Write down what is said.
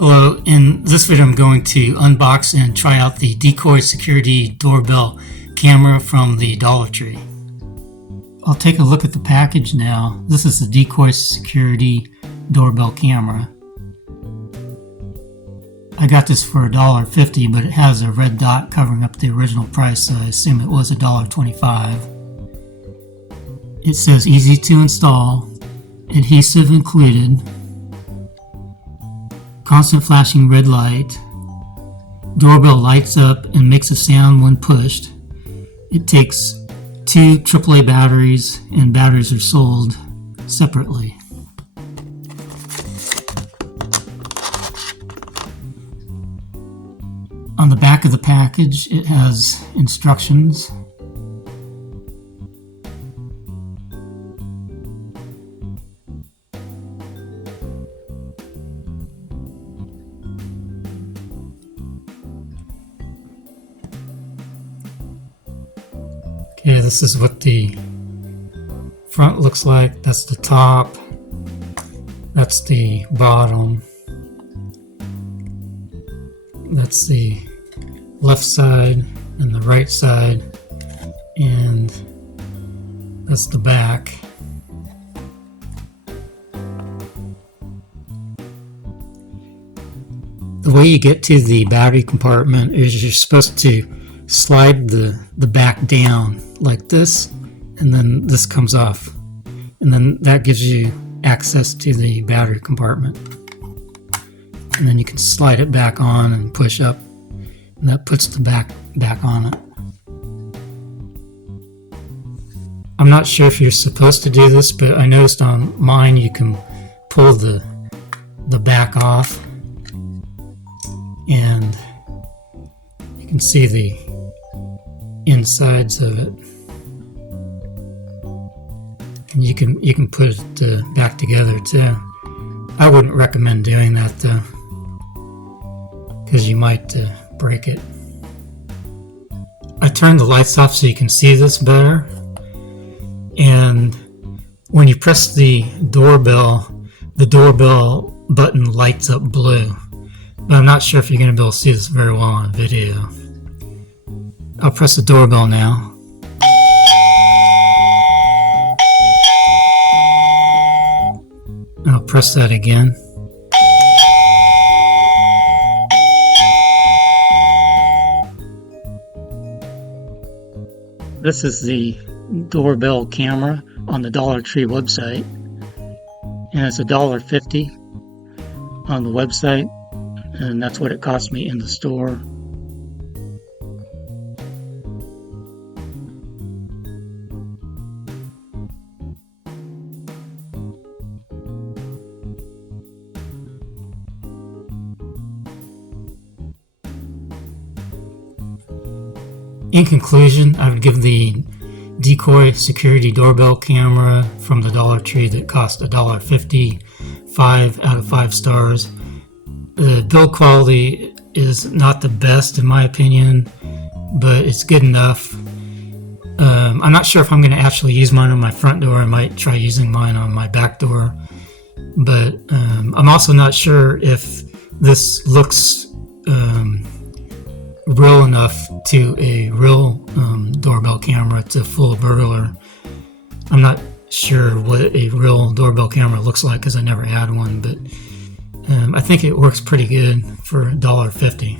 Hello, in this video I'm going to unbox and try out the Decoy security doorbell camera from the Dollar Tree. I'll take a look at the package now. This is the Decoy security doorbell camera. I got this for $1.50, but it has a red dot covering up the original price, so I assume it was $1.25. It says easy to install, adhesive included, constant flashing red light, doorbell lights up and makes a sound when pushed. It takes 2 AAA batteries, and batteries are sold separately. On the back of the package, it has instructions. Okay, this is what the front looks like. That's the top. That's the bottom. That's the left side and the right side. And that's the back. The way you get to the battery compartment is you're supposed to slide the back down like this, and then this comes off, and then that gives you access to the battery compartment, and then you can slide it back on and push up, and that puts the back on it. I'm not sure if you're supposed to do this, but I noticed on mine you can pull the back off, and you can see the insides of it, and you can put it back together too. I wouldn't recommend doing that though, because you might break it. I turned the lights off so you can see this better, and when you press the doorbell button lights up blue, but I'm not sure if you're going to be able to see this very well on video. I'll press the doorbell now. And I'll press that again. This is the doorbell camera on the Dollar Tree website, and it's $1.50 on the website, and that's what it cost me in the store. In conclusion, I would give the Decoy security doorbell camera from the Dollar Tree that cost $1.50 5 out of 5 stars. The build quality is not the best in my opinion, but it's good enough. I'm not sure if I'm going to actually use mine on my front door. I might try using mine on my back door, but I'm also not sure if this looks real enough to a real doorbell camera to fool a burglar. I'm not sure what a real doorbell camera looks like because I never had one, but I think it works pretty good for $1.50.